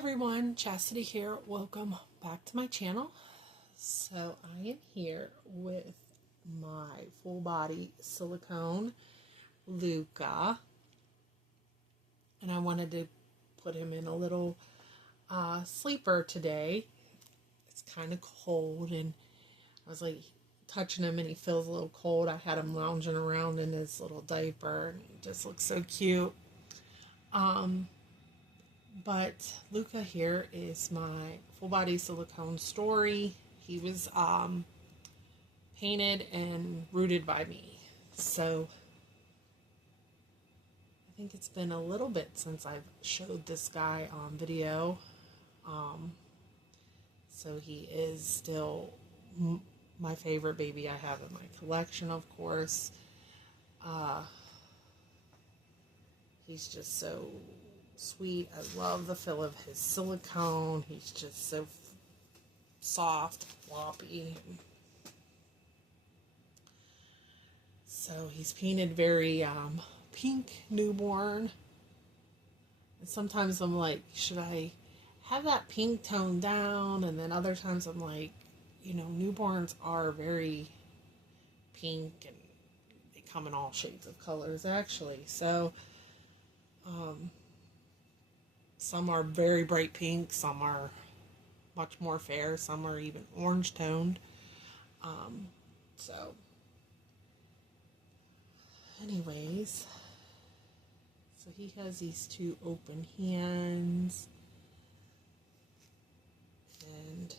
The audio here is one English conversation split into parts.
everyone, Chastity here. Welcome back to my channel. So I am here with my full body silicone Luca, and I wanted to put him in a little sleeper today. It's kind of cold, and I was like touching him and he feels a little cold. I had him lounging around in his little diaper and he just looks so cute. But Luca here is my full body silicone story. He was painted and rooted by me. So I think it's been a little bit since I've showed this guy on video. So he is still my favorite baby I have in my collection, of course. He's just so sweet. I love the feel of his silicone. He's just so soft, floppy. So he's painted very pink newborn. And sometimes I'm like, should I have that pink tone down? And then other times I'm like, you know, newborns are very pink and they come in all shades of colors actually. So some are very bright pink, some are much more fair, some are even orange toned. So anyways, so he has these two open hands and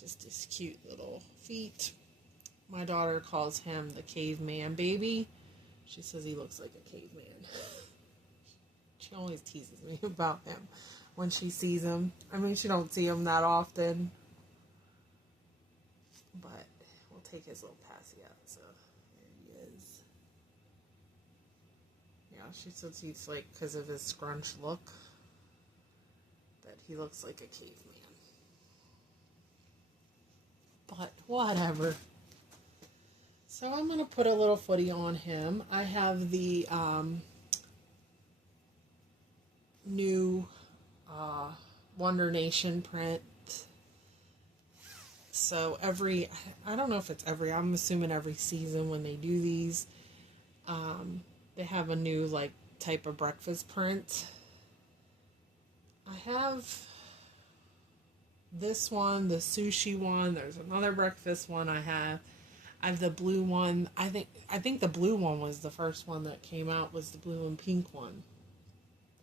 just his cute little feet. My daughter calls him the caveman baby. She says he looks like a caveman. She always teases me about him when she sees him. I mean, she don't see him that often. But we'll take his little passy out. So there he is. Yeah, she says he's like, because of his scrunch look, that he looks like a caveman. But whatever. So I'm going to put a little footy on him. I have the new Wonder Nation print. So I don't know if it's I'm assuming every season when they do these, they have a new like type of breakfast print. I have this one, the sushi one. There's another breakfast one I have the blue one. I think the blue one was the first one that came out, was the blue and pink one.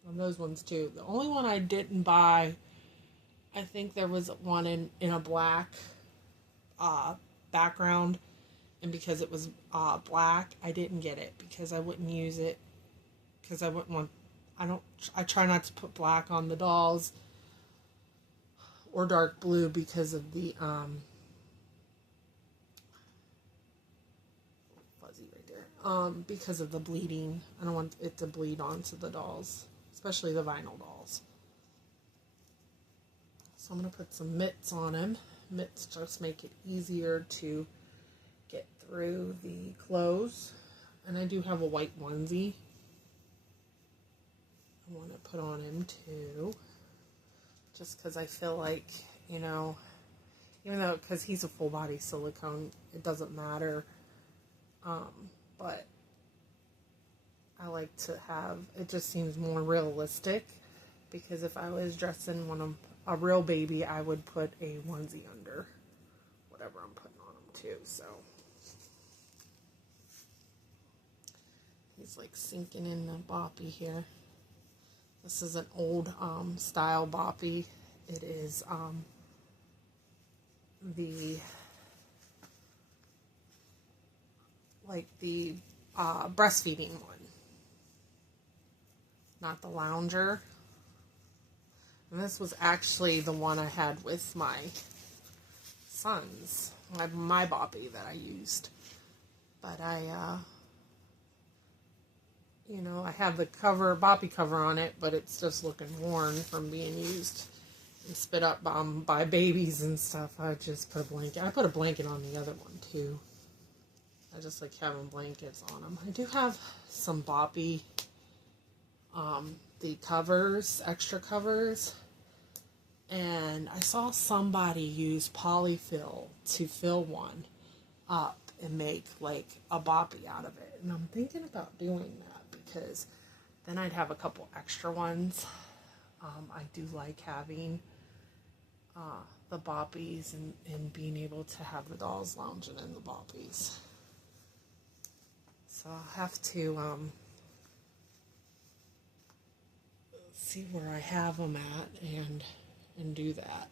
And those ones too. The only one I didn't buy, I think there was one in a black background, and because it was black, I didn't get it because I wouldn't use it, because I wouldn't want, I try not to put black on the dolls or dark blue because of the fuzzy right there, because of the bleeding. I don't want it to bleed onto the dolls, especially the vinyl dolls. So I'm going to put some mitts on him. Mitts just make it easier to get through the clothes. And I do have a white onesie I want to put on him too. Just because I feel like, you know, even though, because he's a full body silicone, it doesn't matter. But I like to have, it just seems more realistic, because if I was dressing a real baby, I would put a onesie under whatever I'm putting on him too. So he's like sinking in the boppy here. This is an old style boppy. It is the breastfeeding one, not the lounger. And this was actually the one I had with my sons, my boppy that I used. But you know, I have the boppy cover on it, but it's just looking worn from being used and spit up by babies and stuff. I just put a blanket. I put a blanket on the other one too. I just like having blankets on them. I do have some boppy the covers, extra covers, and I saw somebody use polyfill to fill one up and make like a boppy out of it. And I'm thinking about doing that because then I'd have a couple extra ones. I do like having the boppies and being able to have the dolls lounging in the boppies. So I'll have to see where I have them at and do that.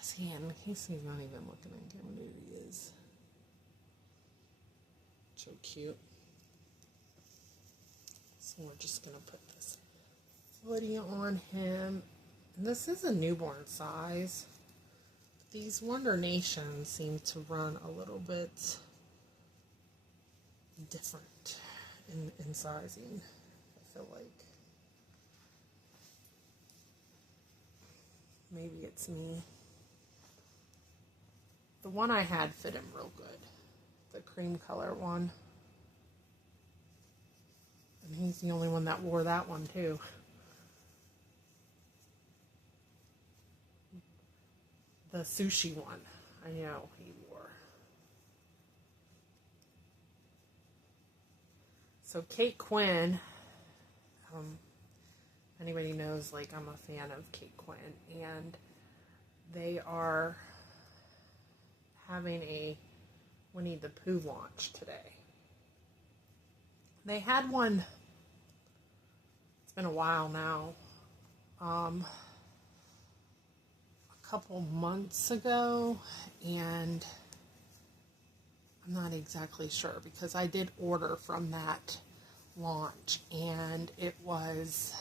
See, in case he's not even looking at camera, there he is. So cute. So we're just going to put this footy on him. And this is a newborn size. These Wonder Nations seem to run a little bit different in sizing, I feel like. Maybe it's me. The one I had fit him real good. The cream color one. And he's the only one that wore that one too. The sushi one, I know he wore. So Kate Quinn, anybody knows, like, I'm a fan of Kate Quinn, and they are having a Winnie the Pooh launch today. They had one, it's been a while now, a couple months ago, and I'm not exactly sure because I did order from that launch, and it was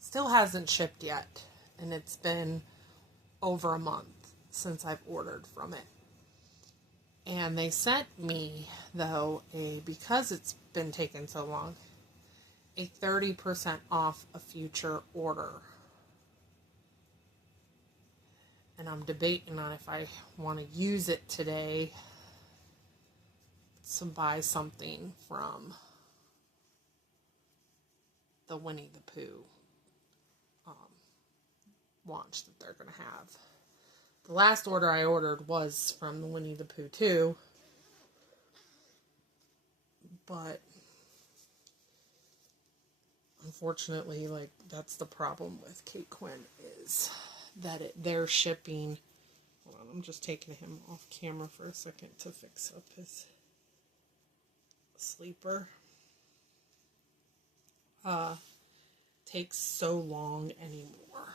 still hasn't shipped yet, and it's been over a month since I've ordered from it. And they sent me, though, because it's been taking so long, a 30% off a future order. And I'm debating on if I want to use it today to buy something from the Winnie the Pooh launch that they're going to have. The last order I ordered was from the Winnie the Pooh 2. But unfortunately, like, that's the problem with Kate Quinn, is that they're shipping. Hold on, I'm just taking him off camera for a second to fix up his sleeper. Takes so long anymore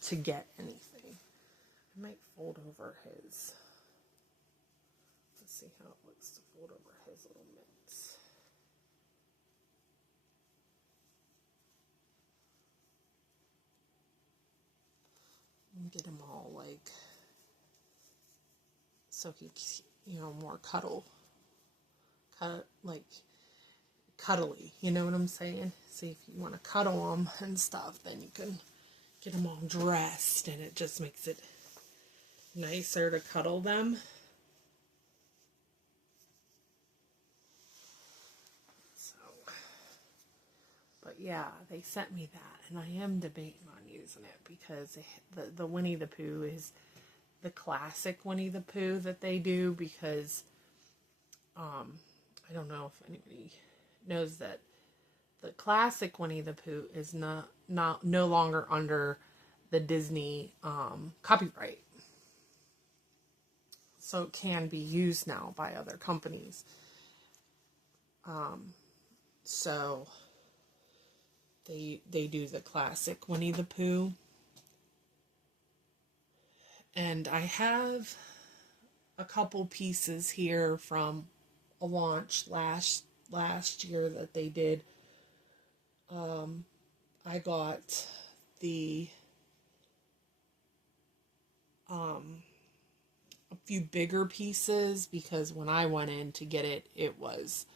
to get anything. I might fold over his. Let's see how it looks to fold over his little mitts. And get him all like, so he's, more like cuddly, you know what I'm saying? See, if you want to cuddle him and stuff, then you can get them all dressed, and it just makes it nicer to cuddle them. So, but yeah, they sent me that, and I am debating on using it because the Winnie the Pooh is the classic Winnie the Pooh that they do, because I don't know if anybody knows that the classic Winnie the Pooh is no longer under the Disney copyright. So it can be used now by other companies. So they do the classic Winnie the Pooh. And I have a couple pieces here from a launch last year that they did. I got the a few bigger pieces because when I went in to get it, it was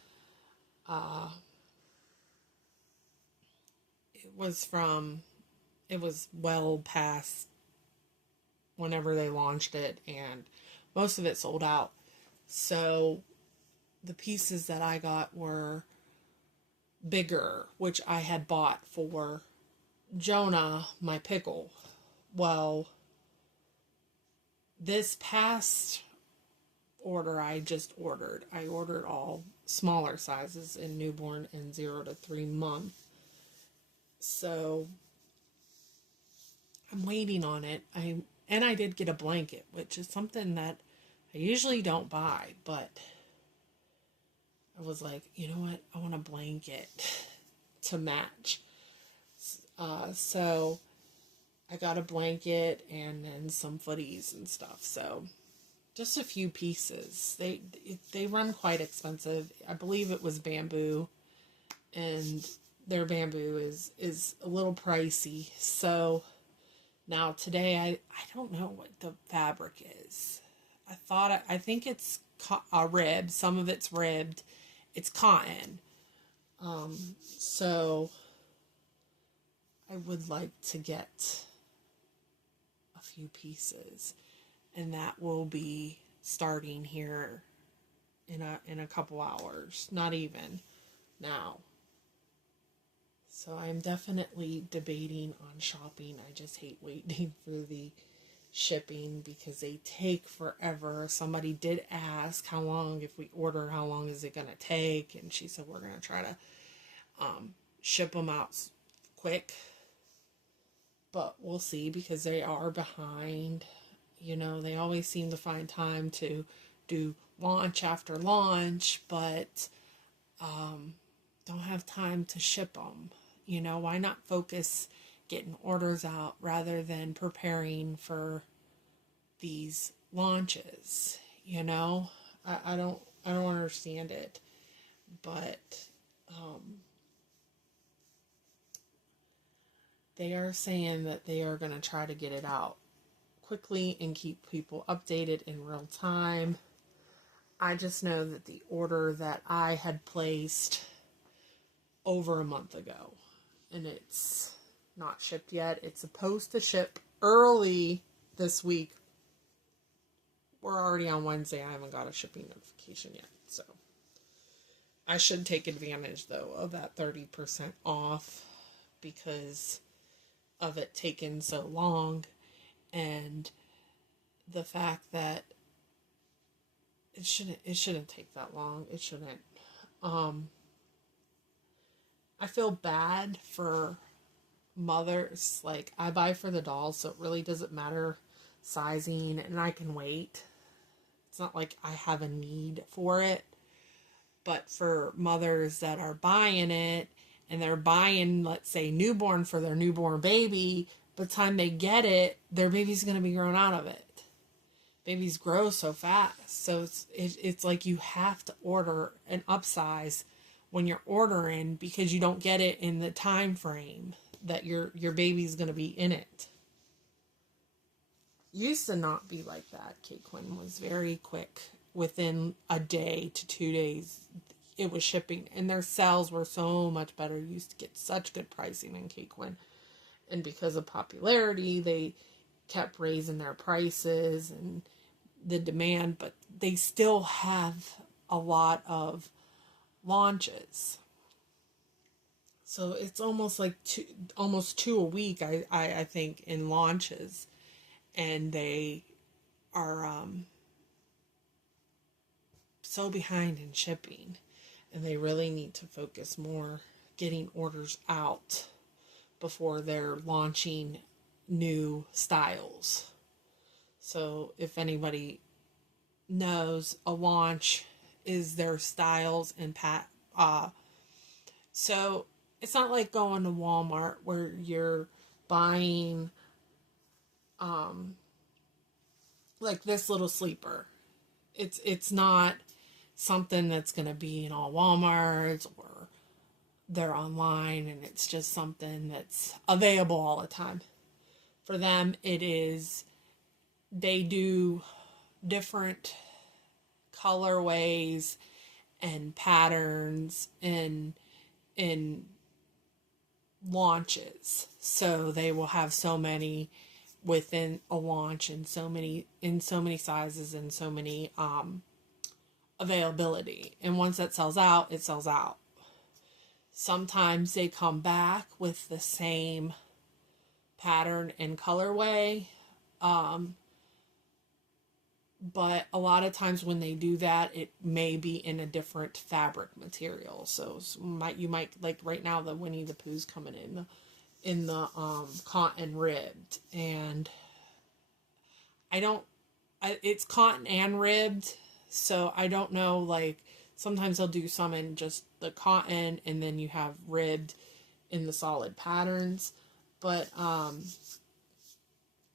well past whenever they launched it, and most of it sold out. So the pieces that I got were bigger, which I had bought for Jonah, my pickle. Well, this past order I ordered all smaller sizes in newborn and 0 to 3 month. So I'm waiting on it. I did get a blanket, which is something that I usually don't buy, but I was like, you know what? I want a blanket to match. So I got a blanket and then some footies and stuff. So just a few pieces. They run quite expensive. I believe it was bamboo, and their bamboo is a little pricey. So now today I don't know what the fabric is. I think it's a rib. Some of it's ribbed. It's cotton. So I would like to get a few pieces, and that will be starting here in a couple hours, not even now. So I'm definitely debating on shopping. I just hate waiting for the shipping because they take forever. Somebody did ask how long, if we order, how long is it going to take? And she said we're going to try to ship them out quick. But we'll see, because they are behind. You know, they always seem to find time to do launch after launch, but don't have time to ship them. You know, why not focus getting orders out rather than preparing for these launches? You know, I don't understand it, but they are saying that they are going to try to get it out quickly and keep people updated in real time. I just know that the order that I had placed over a month ago, and it's not shipped yet. It's supposed to ship early this week. We're already on Wednesday. I haven't got a shipping notification yet. So I should take advantage, though, of that 30% off because of it taking so long, and the fact that it shouldn't take that long. It shouldn't. I feel bad for mothers. Like, I buy for the dolls, so it really doesn't matter sizing, and I can wait. It's not like I have a need for it. But for mothers that are buying it, and they're buying, let's say, newborn for their newborn baby, by the time they get it, their baby's going to be grown out of it. Babies grow so fast. So it's like you have to order an upsize when you're ordering, because you don't get it in the time frame that your baby's going to be in it. Used to not be like that. Kate Quinn was very quick. Within a day to 2 days, it was shipping. And their sales were so much better. You used to get such good pricing in Kate Quinn. And because of popularity, they kept raising their prices and the demand. But they still have a lot of launches. So it's almost like almost two a week, I think, in launches. And they are so behind in shipping. And they really need to focus more getting orders out before they're launching new styles. So if anybody knows, a launch is their styles and so it's not like going to Walmart where you're buying like this little sleeper. It's not something that's going to be in all Walmarts or they're online, and it's just something that's available all the time. For them, they do different colorways and patterns in launches. So they will have so many within a launch, and so many sizes, and so many availability. And once that sells out, it sells out. Sometimes they come back with the same pattern and colorway. But a lot of times when they do that, it may be in a different fabric material. So you might like right now the Winnie the Pooh's coming in the cotton ribbed, and it's cotton and ribbed, so I don't know, like sometimes they'll do some in just the cotton and then you have ribbed in the solid patterns. But and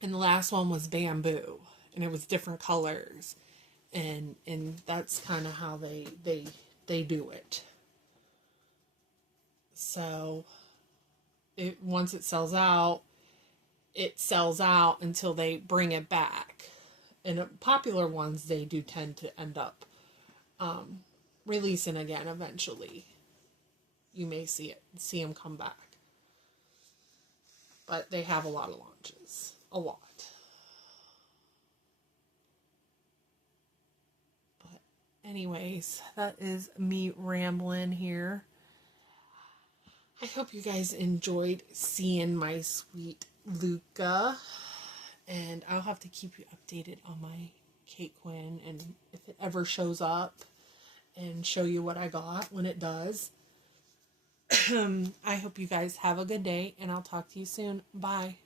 the last one was bamboo, and it was different colors, and that's kind of how they do it. So once it sells out until they bring it back. And popular ones, they do tend to end up releasing again eventually. You may see them come back. But they have a lot of launches. A lot. But anyways, that is me rambling here. I hope you guys enjoyed seeing my sweet Luca. And I'll have to keep you updated on my Kate Quinn, and if it ever shows up, and show you what I got when it does. I hope you guys have a good day, and I'll talk to you soon. Bye.